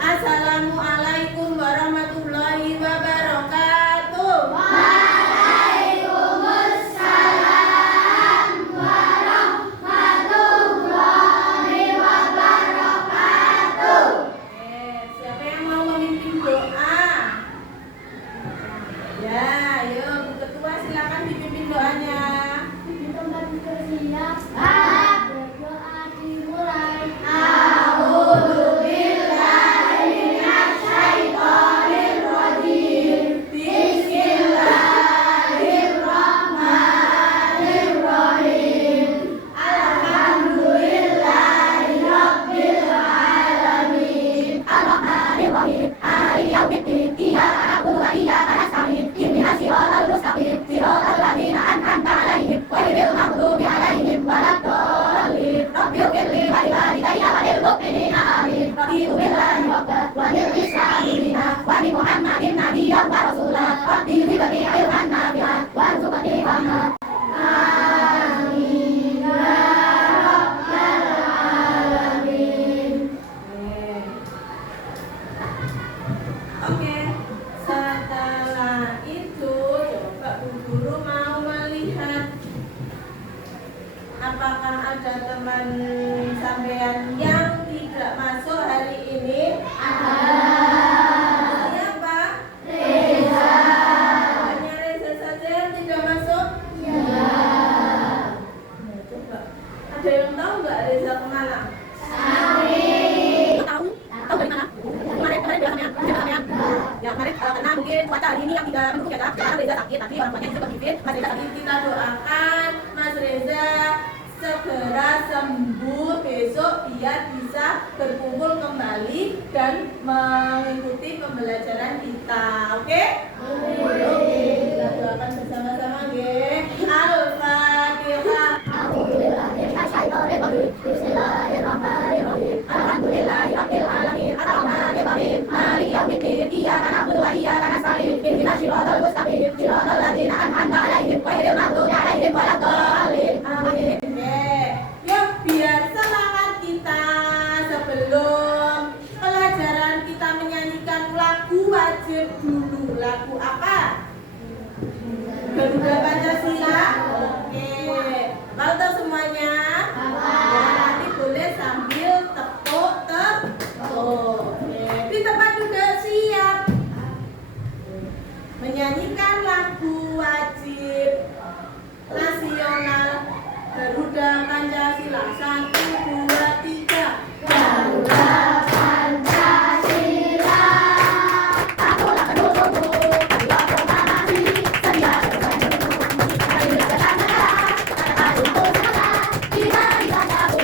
Assalamualaikum warahmatullahi wabarakatuh. Waalaikumsalam warahmatullahi wabarakatuh. Siapa yang mau memimpin doa? Ya, ayo Bu Ketua silakan dipimpin doanya. Di tempat bersiap. Berdoa dimulai. A'udzubillahi minasyaitonirrajim. Bismillahirrahmanirrahim. Alhamdulillahi rabbil alamin. Ar-Rahmanir-Rahim. Maliki yaumiddin. Iyyaka na'budu wa iyyaka nasta'in. Ihdinas siratal mustaqim. Siratal ladzina an'amta 'alaihim ghairil maghdubi 'alaihim waladdallin. Rabbighfirli wa liwalidayya wa lil mu'minina amin. Raditu billahi rabban wa bil islami dinan wa bi Muhammadin nabiyyan wa rasulan. Rabbi zidni ilman nafi'an warzuqni fahman. Amin ya rabbal alamin. Oke, setelah itu coba Bu Guru mau melihat apakah ada teman sampean yang tidak masuk hari ini? Siapa? Reza. Hanya Reza saja yang tidak masuk? Ya. Nah, coba. Ada yang tahu nggak Reza kemana? Sari. Tahu dari mana? Kemarin bilangnya. Ya kemarin karena mungkin cuaca hari ini yang tidak mendukung ya, sekarang Reza sakit, tapi orang tuanya juga positif. Mas Reza sakit, kita doakan Mas Reza segera sembuh, besok biar bisa berkumpul kembali dan mengikuti pembelajaran kita. Oke? Oke, kita doakan bersama-sama nggih. Al-Fatihah. Bismillahirrahmanirrahim. Alhamdulillahirabbil alamin. Arrahmanirrahim. Maliki yaumiddin. Iyyaka na'budu wa iyyaka nasta'in. Ihdinas siratal mustaqim. Siratal ladzina an'amta 'alaihim ghairil maghdubi 'alaihim waladdallin. Amin. Oke, yuk biar semangat kita sebelum pelajaran kita menyanyikan lagu wajib dulu. Lagu apa? Garuda Pancasila. Oke, mau tahu semuanya? Ya, nanti boleh sambil tepuk-tepuk. Oke, di tempat duduk siap. Menyanyikan lagu wajib nasional Garuda Pancasila. 1, 2, 3. Garuda Pancasila, akulah pendukungmu, marilah proklamasi, sedia berbantu, marilah bersama, kata untuk semangat, kita jauh,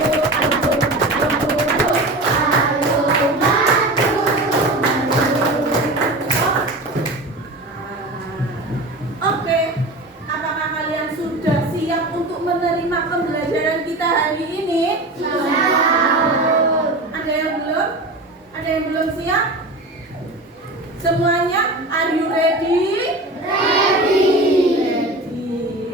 Oke, apakah kalian sudah siap untuk menerima pembelajaran kita hari ini? Ada yang belum? Ada yang belum siap? Semuanya, are you ready? Ready.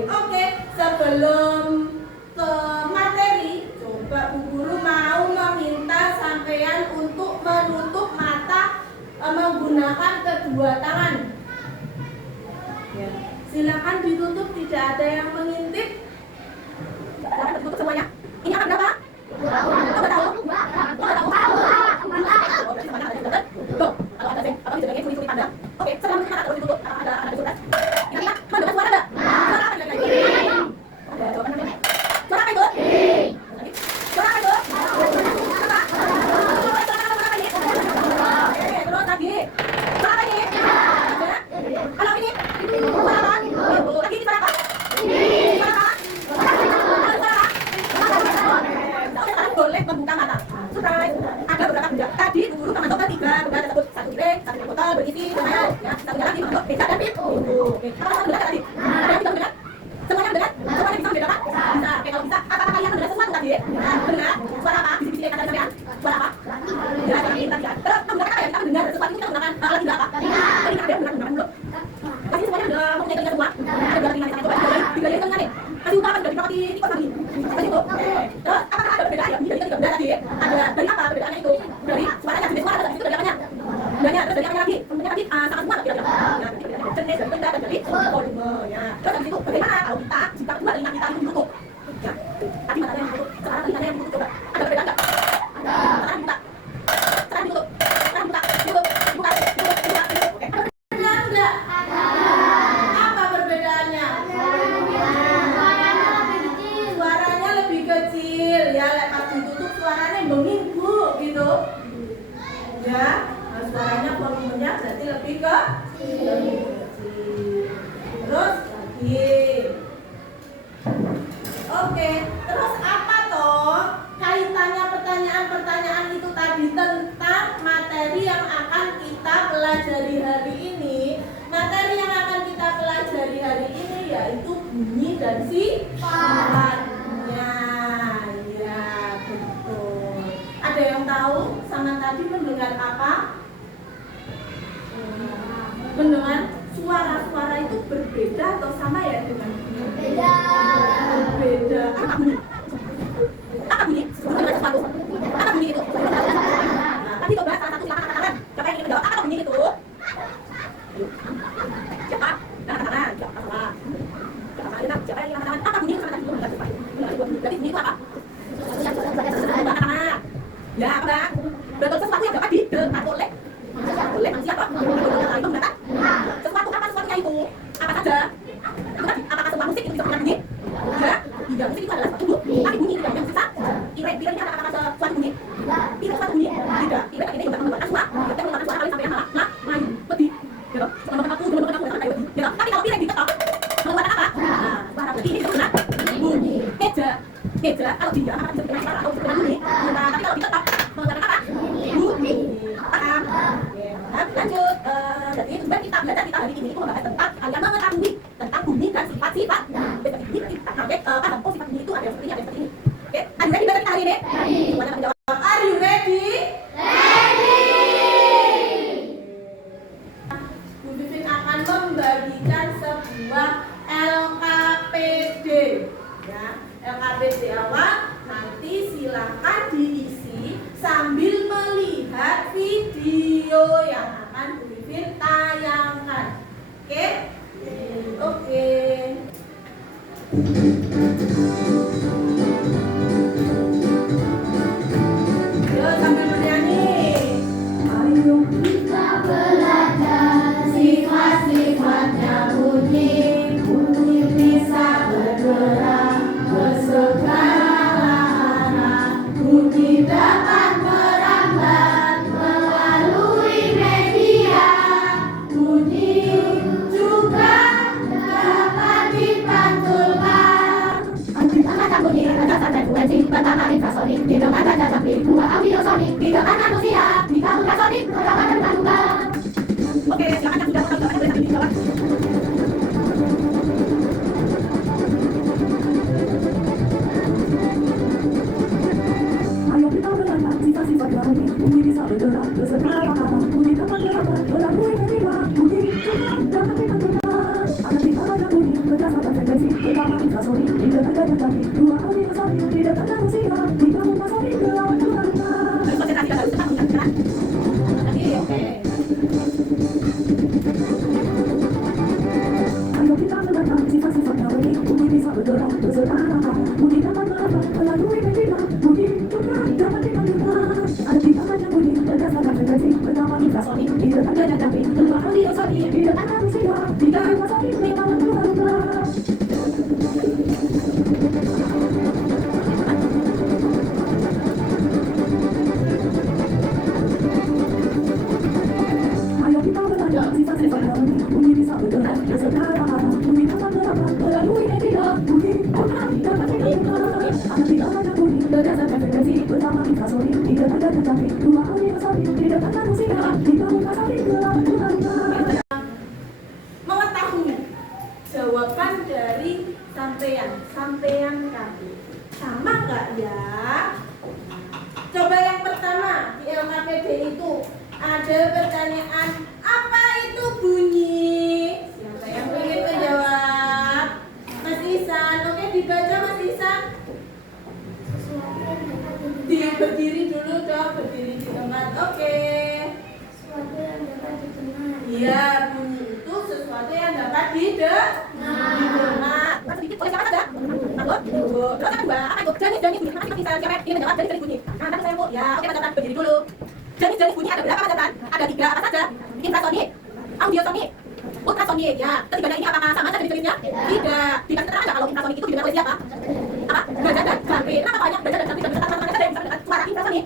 Oke, sebelum ke materi, coba Bu Guru mau meminta sampean untuk menutup mata menggunakan kedua tangan. Ya. Silakan ditutup, tidak ada yang mengintip. Silakan ditutup semuanya. Ini akan berapa? Kamu tahu? Berarti semuanya ada di tutup. Tuh, kalau ada sing, apa bisa sulit-sulit pandang. Oke, setelah menutup mata terus ditutup. Apakah ada ditutup? Ingat, mendengar suara enggak? Suara apa kira-kira? Oke, jawaban namanya. Suara apa itu? Suara apa itu? Apa? Suara apa ini? Oke, terus lagi. Suara apa ini? Ada? Kalau ini? Suara apa? Itu. Lagi ini suara apa? Suara apa? Suara apa? Oke, sekarang boleh membuka mata. Surprise. Ada beberapa benda. Tadi Bu Guru memasukkan 3 benda tersebut. 1 piring, 1 botol berisi air. Ya, 1 lagi membentuk pizza dan pintu. Oke, apakah kamu mendengar tadi? Ada yang bisa mendengar? Semuanya mendengar? Semuanya bisa membedakan? Bisa. Oke, kalau bisa, apakah kalian mendengar sesuatu tadi? Mendengar? Suara apa? Bisik-bisik kata sampean? Suara apa? Ya, suara pintar ya. Terus menggunakan apa ya? Kita mendengar sesuatu kita menggunakan alat juga apa? Tadi ada yang menggunakan belum? Pasti semuanya sudah mempunyai telinga semua. Ada dua telinga di sana. Coba digaliin telinganya. Kasih ungkapan sudah diprotes di tiktok tadi. Kasih itu. Terus apakah ada perbedaan ya? Dari ketiga benda tadi. Ada dari apa perbedaannya itu? Dari suaranya, jenis suara dari situ. benging bu gitu ya. Nah, suaranya volumenya berarti lebih ke terus lagi. Oke, terus apa toh kaitannya pertanyaan-pertanyaan itu tadi tentang materi yang akan kita pelajari hari ini? Materi yang akan kita pelajari hari ini yaitu bunyi dan sifatnya. Ya, betul. Ada yang tahu sama tadi mendengar apa? Mendengar suara-suara itu berbeda atau sama ya dengan Berbeda. berbeda. Apa bunyi? Apa bunyi? Apa bunyi itu? Nah, tadi coba salah satu silakan angkat tangan. Siapa yang ingin menjawab apa bunyi itu? Ayo. Siapa? Angkat tangan. Siapa salah? Siapa yang ingin angkat tangan? Apa bunyi itu? Berarti bunyi itu apa? Angkat tangan. Ya, apa? Betul, sesuatu yang dapat didengar oleh manusia kok. Itu mendapat. Sesuatu apa sesuatunya itu? Apa saja? Itu tadi, apakah semua musik itu bisa bunyi? Ya, tidak. Musik itu adalah suatu bunyi. Tapi bunyi tidak yang bisa. Pire ini apakah suatu bunyi? Pire suatu bunyi? Tidak. Pire ini juga mengeluarkan suara. Kita mengeluarkan suara kali sampai yang malah main pedih. Gitu. Teman-teman aku kayak gitu. Tapi kalau pire diketok mengeluarkan apa? Nah, suara pedih ini benar. Bunyi. Meja. Kalau dia akan bisa dengan suara atau dengan bunyi. Nah, tapi kalau diketok mengeluarkan apa? Bunyi. Paham? Lanjut. Jadi kita belajar hari ini itu membahas tentang kalian mengetahui tentang bunyi dan sifat-sifat. Jadi kita sampai paham sifat bunyi itu ada yang seperti ini, ada yang seperti ini. Oke, are you ready belajar kita hari ini? Semuanya menjawab. Are you ready? Ready. Bu Vivin akan membagikan sebuah LKPD. Ya, LKPD awal nanti silakan diisi sambil melihat video yang akan Bu Vivin tayangkan. Oke? Oke. Yuk sambil bernyanyi. Ayo Kita belajar sifat-sifatnya bunyi. Bunyi bisa bergerak ke segala arah. Bunyi dapat merambat melalui media. Bunyi juga dapat dipantulkan. Pertama bunyi berdasar frekuensi. Pertama infrasonik, didengar dan jangkrik. Dua audiosonik, didengar manusia. Tiga ultrasonik, pertama dan kandungan. Oke, silakan yang sudah menonton boleh sambil dijawab. Ayo kita belajar sifat-sifatnya bunyi. Bunyi bisa bergerak ke segala arah. Bunyi dapat merambat melalui media. Bunyi juga dapat dipantulkan. Ada tiga macam bunyi berdasarkan frekuensi. Pertama infrasonik, didengar dan jangkrik. Dua audiosonik, didengar manusia. Tiga ultrasonik, didengar kandungan. Konsentrasi dan harus tetap mendengarkan. Lagi, oke. Ayo kita belajar sifat-sifatnya bunyi. Bunyi bisa bergerak ke segala arah. Bunyi dapat merambat melalui media. Bunyi juga dapat dipantulkan. Ada tiga macam bunyi berdasarkan frekuensi. Pertama infrasonik, didengar dan jangkrik. Dua audiosonik, didengar manusia. Tiga ultrasonik, didengar kandungan. Ayo kita belajar sifat-sifatnya bunyi. Bunyi bisa bergerak ke segala arah. Bunyi dapat merambat melalui media. Bunyi juga dapat dipantulkan. Ada tiga macam bunyi berdasarkan frekuensi. Pertama infrasonik, didengar dan jangkrik. Dua audiosonik, didengar manusia. Tiga ultrasonik, didengar kandungan. Mengetahui jawaban dari sampean tadi sama nggak ya? Coba yang pertama di LKPD itu ada pertanyaan apa itu bunyi? Siapa yang ingin menjawab? Mas Isan, oke dibaca Mas Isan. Berdiri dulu dong, berdiri di tempat. Oke. Sesuatu yang dapat didengar. Iya, bunyi itu sesuatu yang dapat didengar. Bukan sedikit, oleh siapa saja? Aku, terus yang kedua, apa itu? Jenis bunyi. Nanti bisa siapa yang ingin menjawab jenis bunyi? Nah, nanti saya mau, ya, oke Mas Jonathan, berdiri dulu. Jenis bunyi ada berapa Mas Jonathan? Ada 3, apa saja? Infrasonik, audiosonik, ultrasonik, ya. Ketiganya ini apakah sama saja jenis-jenisnya? Tidak. Dikasih keterangan nggak kalau infrasonik itu didengar oleh siapa? Apa? Belajar dan jangkrik. Kenapa banyak belajar dan jangkrik dan bisa suara infrasonik?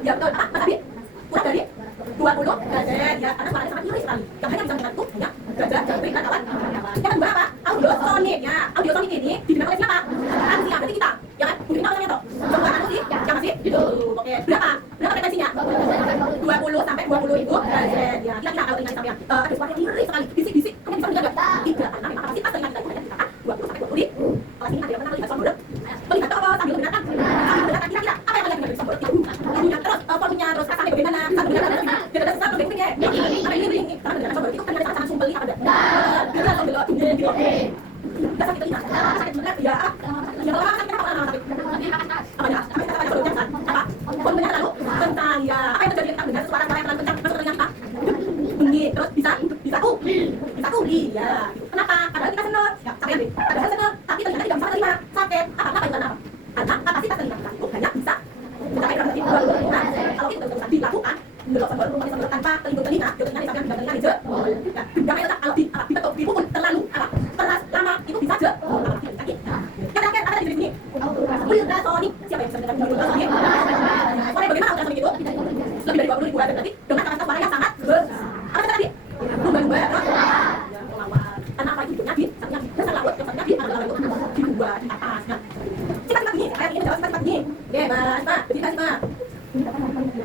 Ya betul. Apa? Mas Abi? Kurang dari 20 derajat ya, karena suaranya sangat iris sekali. Yang hanya bisa menyentuh hanya derajat jangkrik dan kawan. Yang kedua apa? Audio sonic ya. Audio sonic ini didengar oleh siapa? Manusia, berarti kita. Ya kan? Mungkin namanya toh. Coba kan sih? Yang masih gitu. Oke. Berapa? Berapa frekuensinya? 20 sampai 20.000 derajat ya. Kira-kira kalau telinga sampai ada suara yang iris sekali. Bisik-bisik. Kamu bisa mendengar enggak? Tidak. Karena memang kapasitas telinga kita itu hanya dikatakan 20 sampai 20. Kalau sini ada yang pernah melihat soundboard? Melihat apa sambil mendengarkan? Sambil mendengarkan kira-kira apa yang kalian dengar dari soundboard itu? Lagunya terus, volumenya terus kasarnya bagaimana? Sambil mendengarkan tidak ada sesuatu yang penting ya. Apa ini sama mendengarkan soundboard itu ternyata sangat sumpel apa enggak? Kita sambil tunggu gitu. Enggak sakit telinga. Sakit benar ya. Ya kalau sakit apa sakit? Apa ya? Apa? Volumenya terlalu kencang ya. Apa yang terjadi ketika mendengar suara-suara yang terlalu kencang masuk ke telinga kita? Bunyi terus bisa uli ya. Kenapa? Padahal kita senor. Ya, sampai nanti. Padahal senor, tapi ternyata tidak bisa menerima sakit. Apa itu kenapa? Karena kapasitas telinga kita itu hanya bisa mencapai 220. Nah, kalau itu bisa dilakukan belok sambil tanpa telingkup telinga, telinga misalkan tidak telinga aja. Ya, jangan letak kalau dibetul dipukul terlalu keras lama itu bisa aja. Tidak sakit. Yang terakhir ada di sini. Ultrasonic. Siapa yang bisa mendengar ultrasonic? Suara bagaimana ultrasonic itu? Lebih dari 20.000 derajat berarti dengan kapasitas suara yang sangat besar. Apa tadi? Lumba-lumba. Karena apa itu nyakit, dasar laut, dasar nyakit adalah laut di dua di atas. Sifat bunyi, saya ingin menjawab sifat bunyi. Oke, Mas Ma, cerita sih Ma.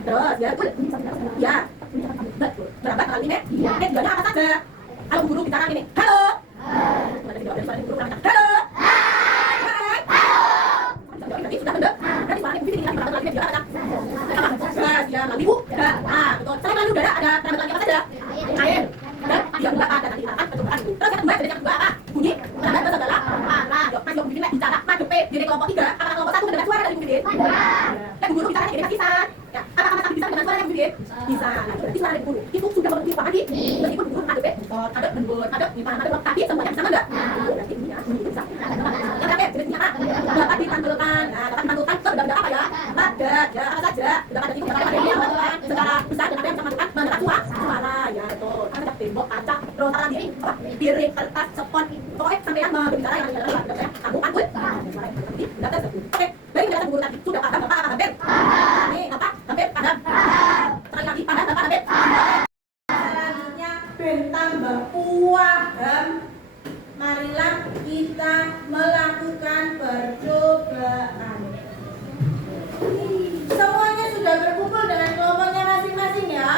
Terus ya, betul. Ya, betul. Berapa kali ini? Tujuannya apa saja? Kalau guru bicara ini, halo. Ada jawab dari suara guru bicara, halo. Berarti sudah benar. Berarti suara ibu ini berapa kali dia ada? Gas, ya, lalu ibu. Ah, betul. Selain lalu udara ada tanda lagi apa saja? Air. Dan dia juga ada tadi akan percobaan. Terus yang kedua dari yang kedua apa? Bunyi. Tanda bersaudara. Mas Yong bicara bicara. Mas Jope di kelompok 3. Apakah kelompok 1 mendengar suara dari Bukidin? Dan guru bicara ini bisa. Ya, apakah Mas Abi bisa mendengar suara dari Bukidin? Bisa. Nah, berarti suara dari guru itu sudah memenuhi tadi. Meskipun guru ada ada lembut, ada gimana ada tapi semuanya sama enggak? Berarti bunyinya bisa. Yang terakhir jenisnya apa? Dapat ditampilkan. Nah, dapat ditampilkan ke benda apa ya? Ada, ya apa saja. Dapat ada yang secara besar dan ada yang sama dengan suara ya betul. Ada tembok, kaca, rontaran diri, piring, kertas, spon, pokoknya sampai yang berbicara yang ada ya. Kamu pantun. Oke, baik penjelasan guru tadi sudah paham Bapak hampir. Ini apa? Hampir paham. Sekali lagi paham Bapak hampir. Selanjutnya tambah paham. Marilah kita melakukan percobaan. Semuanya sudah berkumpul dengan kelompoknya masing-masing ya?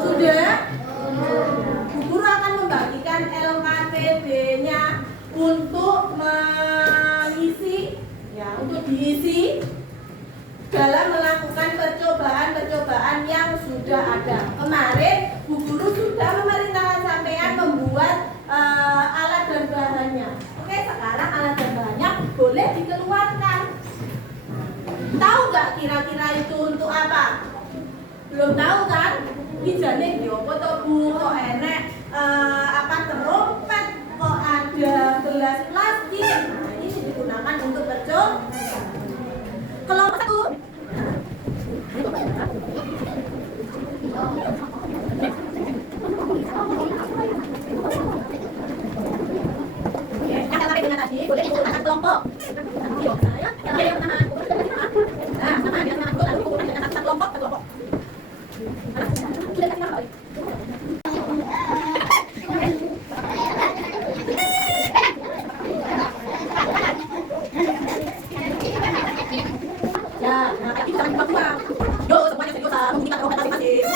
Sudah? Bu Guru akan membagikan LKPD-nya untuk mengisi, ya, untuk diisi dalam melakukan percobaan-percobaan yang sudah ada. Kemarin Bu Guru sudah memerintahkan sampean membuat alat dan bahannya. Oke, sekarang alat dan bahannya boleh dikeluarkan. Tahu nggak kira-kira itu untuk apa? Belum tahu kan? Ijane diopo to Bu, kok enek apa terompet, kok ada gelas plastik. Nah, ini digunakan untuk percobaan. Kelompok 1. Yang sampai dengan tadi boleh digunakan kelompok. Yang pertama, nah, sama dia sama aku lalu dikumpulkan dengan satu kelompok. Sudah kasih nama ya, nah kayak gitu jangan dibuang-buang. Yo, semuanya serius membunyikan trompet masing-masing.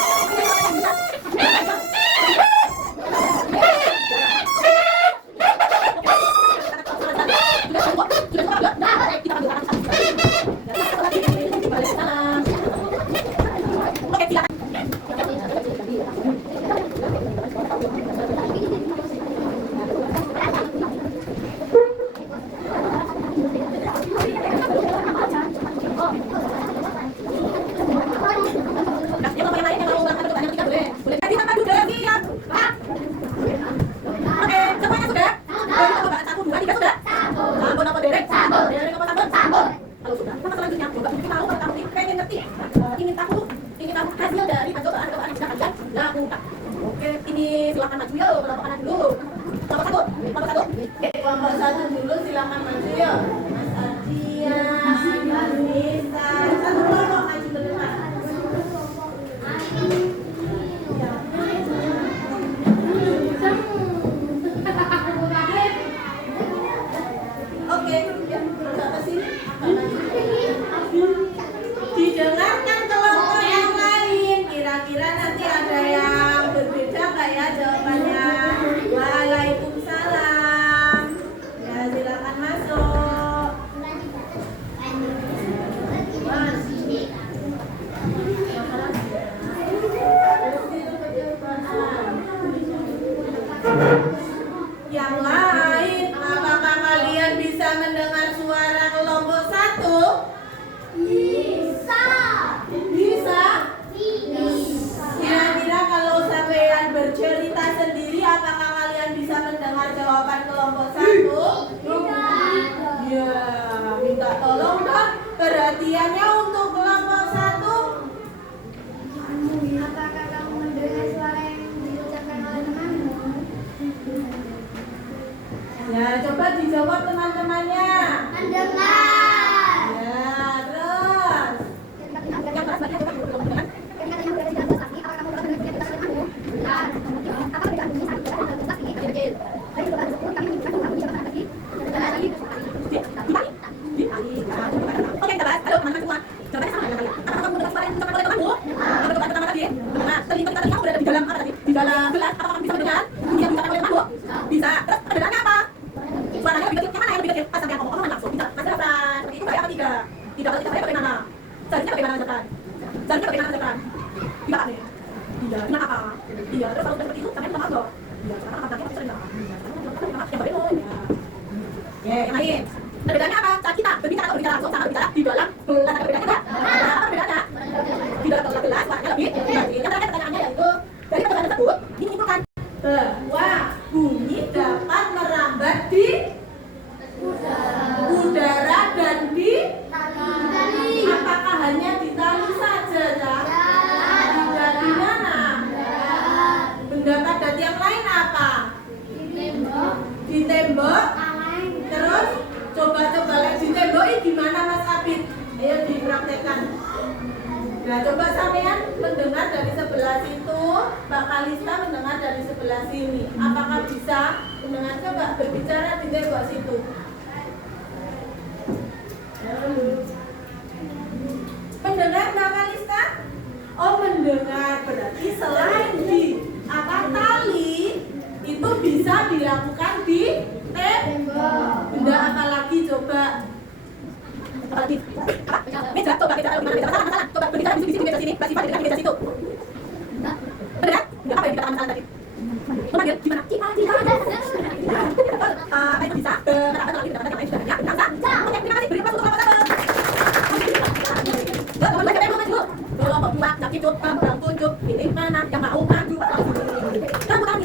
Silakan maju yuk, kelompok kanan dulu. Kelompok satu. Oke, kelompok 1 dulu silakan maju yuk. Mas Adia, Mas Nisa, satu kelompok maju ke depan. Selanjutnya bagaimana mengerjakan? Selanjutnya bagaimana mengerjakan? Gimana nih? Iya, dengan apa? Iya, terus kalau seperti itu sampai kita nggak? Iya, sekarang akan pakai sering nggak? Yang baru ya. Ya, yang lain. Perbedaannya apa? Saat kita berbicara atau berbicara langsung sama berbicara di dalam gelas ada perbedaannya nggak? Ada apa perbedaannya? Di dalam gelas warnanya lebih kecil. Yang terakhir pertanyaannya yaitu dari pertanyaan tersebut disimpulkan bahwa bunyi dapat merambat di udara dan di apakah hanya di tali saja, Cak? Tidak di mana? Benda padat yang lain apa? Di tembok. Terus coba lihat di tembok ini gimana Mas Abid? Ayo dipraktekkan. Nah, coba sampean mendengar dari sebelah situ, Mbak Kalista mendengar dari sebelah sini. Apakah bisa mendengar? Coba berbicara di tembok situ. Mendengar Mbak Kalista? Oh, mendengar. Berarti selain di atas tali itu bisa dilakukan di tembok. Benda apa lagi coba? Apalagi? Apa? Meja, coba bicara gimana meja? Masalah. Coba berbicara di sini, meja sini. Mbak Siva dengan meja situ. Benar? Enggak apa yang dikatakan masalah tadi? Memanggil gimana? Cika. Apa itu bisa? Kenapa lagi pendapatan yang lain sudah ya? Benar, Sa? Oke, terima kasih. Beri pas untuk kelompok 1. Teman-teman baca yang maju. Kelompok 2, sakit cup, bang tunjuk. Pilih mana yang mau maju. Kamu tahu.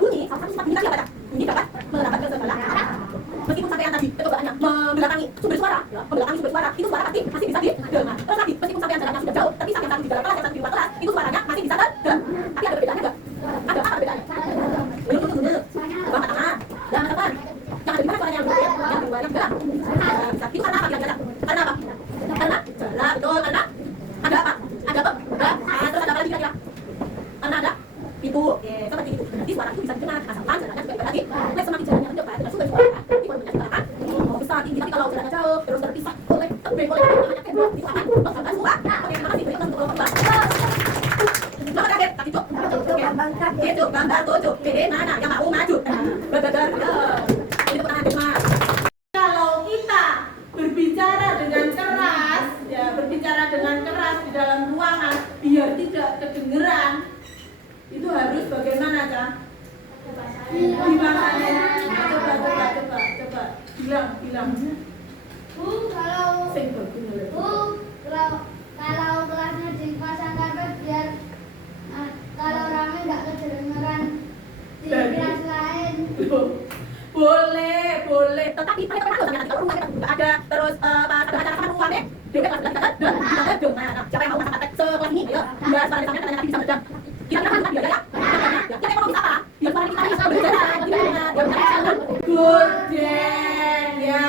Bunyi salah satu sifat bunyi tadi apa? Bunyi dapat merambat ke segala arah. Meskipun sampean tadi kecobaannya membelakangi sumber suara, ya, membelakangi sumber suara, itu suara pasti masih bisa didengar. Terus lagi, meskipun sampean jaraknya sudah jauh, tapi sampean satu di dalam kelas, yang satu di luar kelas, itu suaranya masih bisa terdengar. Tapi ada perbedaannya nggak? Ada apa perbedaannya? Bang tangan, jangan depan. Yang ada di mana suaranya yang berbeda, yang di luar yang dalam. Bisa. Itu karena apa kira-kira? Karena apa? Karena jarak, betul. Karena ada apa? Ada apa? Terus ada apa lagi kira-kira? Karena ada itu, seperti itu. Jadi suara itu bisa didengar asalkan jaraknya juga lagi. Semakin jaraknya mendekat dengan sumber suara, itu boleh menjadi besar tinggi. Tapi kalau jaraknya jauh terus terpisah oleh tebing oleh namanya tembok, itu akan menghambat suara. Oke, terima kasih. Berikan untuk kelompok 2. Nomor terakhir, kaki cuk. Oke, cuk, gambar 7. Pilih mana yang mau maju. Betul. Ini pertanyaan kedua. Kalau kita berbicara dengan keras, ya berbicara dengan keras di dalam ruangan biar tidak kedengeran, itu harus bagaimana, Kak? Gimana? Coba. Bilang. Bu, kalau Sing bagus. kalau kelasnya dipasang karpet biar kalau rame nggak kedengeran di kelas lain. Boleh. Tetapi mereka tahu ternyata kalau rumahnya nggak ada, terus ada acara sama rumahnya, dia kelas dong. Nah, siapa yang mau pasang karpet sekelas ini? Ayo, biar suara sampai tanya bisa meredam. Kira-kira kan biaya ya? Kita mau bisa apa? Biar suara kita bisa berjalan. Gorden, ya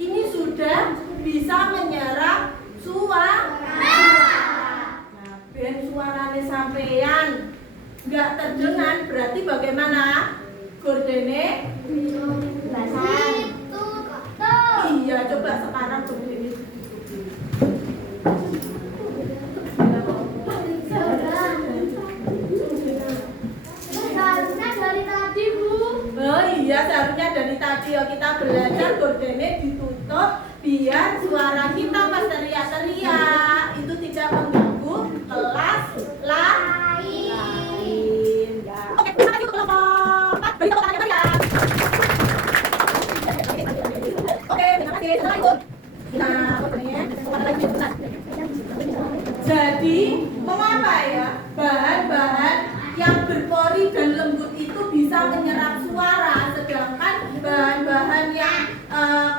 ini sudah bisa menyerap suara. Nah, ben suaranya sampean nggak terdengar, berarti bagaimana? Gordene? Iya, coba sekarang begini. Oh iya, seharusnya dari tadi ya kita belajar gordene ditutup biar suara kita pas teriak-teriak itu tidak mengganggu kelas lain. Ya. Oke, terima kasih untuk kelompok 4. Beri tepuk tangan kalian. Oke, terima kasih. Setelah itu kita jadi mengapa ya bahan-bahan yang berpori dan lembut itu bisa menyerap suara, sedangkan bahan-bahan yang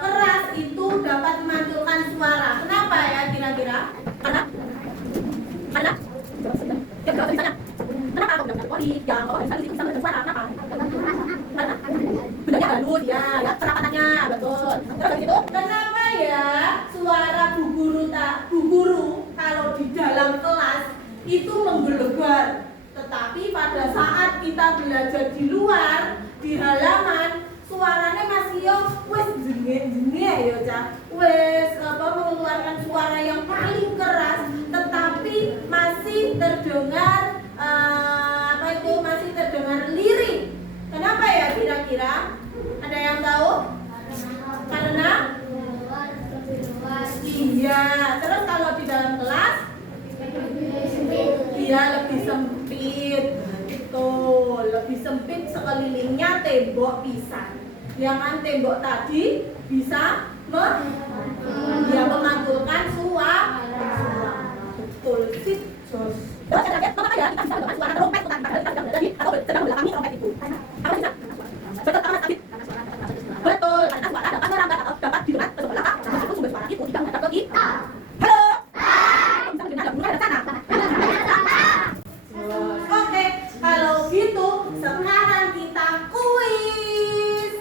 keras itu dapat memantulkan suara. Kenapa ya kira-kira? Karena? Kenapa aku bilang berpori? konsentrasi yang kalau bisa bisa mendengar suara kenapa? Karena benarnya halus ya, ya serapatannya betul. Terus habis itu Kenapa ya suara bu guru kalau di dalam kelas itu menggelegar, tetapi pada saat kita belajar di luar di halaman suaranya masih yo wes jengek ya Cak, wes mengeluarkan suara yang paling keras, tetapi masih terdengar masih terdengar lirih. Kenapa ya kira-kira? Ada yang tahu? Karena iya, terus kalau di dalam kelas dia lebih sempit, betul, lebih sempit, sekelilingnya tembok pisang. Yang kan tembok tadi bisa memantulkan suara, betul sih, Jos. terus saya kaget mengapa ya kita bisa mendengar suara trompet padahal kita sedang berada di atau sedang belakangi trompet itu. Apa bisa? Betul karena sakit. Betul, karena suara dapat merambat atau dapat didengar ke sebelah meskipun sumber suara itu tidak menghadap ke kita. Halo. Bisa mendengar bunyi dari sana. Oke, kalau gitu sekarang kita kuis.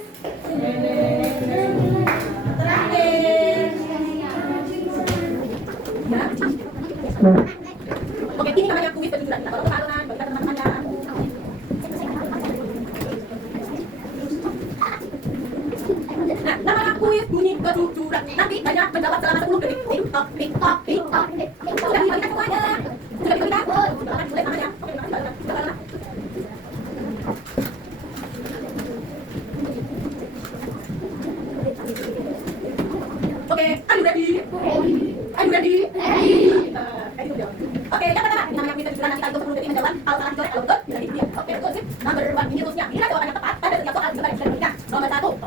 Terakhir. Ya. Oke, ini namanya kuis kejujuran. Kita baru kenalan bagi teman-teman. Nah, namanya kuis bunyi kejujuran. Nanti banyak menjawab selama 10 detik. Tik-tok, tik-tok, tik-tok. Sudah dibagikan semuanya. Sudah dibagikan? Silakan mulai namanya. Oke, silakan. Oke, are you ready? Are you ready? Oke, yang pertama, ini namanya kuis kejujuran. Nanti kalian 10 detik menjawab. Kalau salah dijawab, kalau betul, bisa didiam. Oke, betul sih. Number 1, ini rumusnya. Ini jawaban yang tepat pada setiap soal juga bisa diberikan. Nomor 1,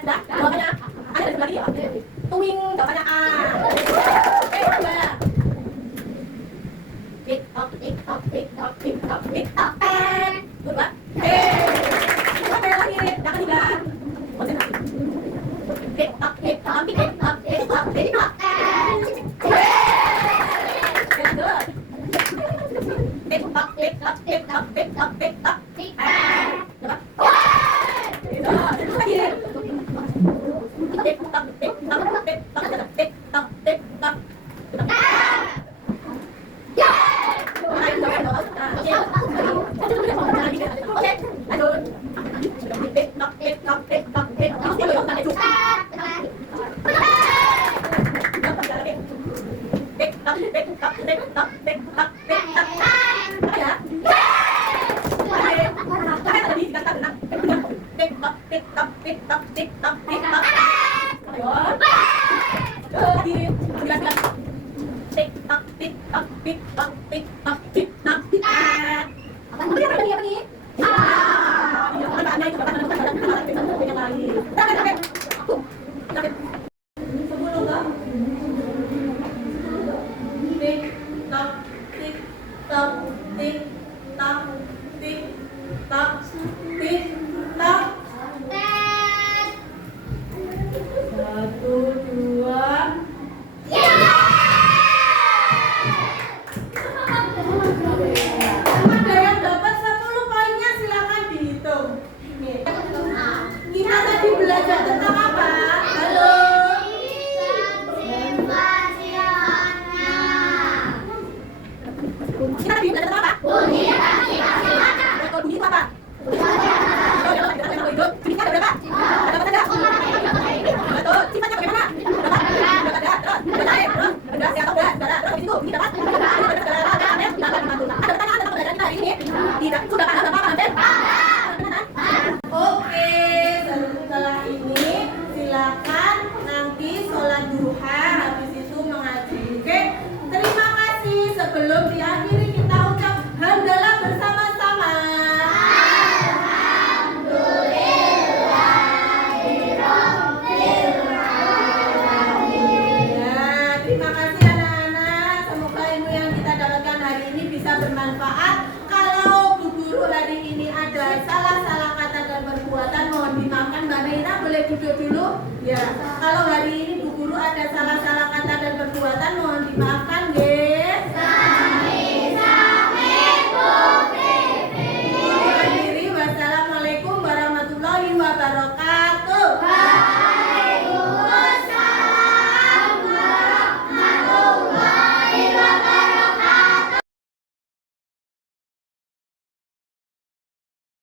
dah, jawabannya ada di sebelah kiri ya. Tuwing jawabannya A. Oke, dua. Tik-tok, tik-tok, tik-tok, tik-tok, tik-tok. Dua. Oke, lagi yang ketiga. Konsentrasi. Tik-tok, tik-tok, tik-tok, tik-tok, tik-tok. Tik-tok, tik-tok, tik-tok, tik-tok, tik-tok. Duduk dulu ya. Kalau hari ini Bu Guru ada salah-salah kata dan perbuatan mohon dimaafkan.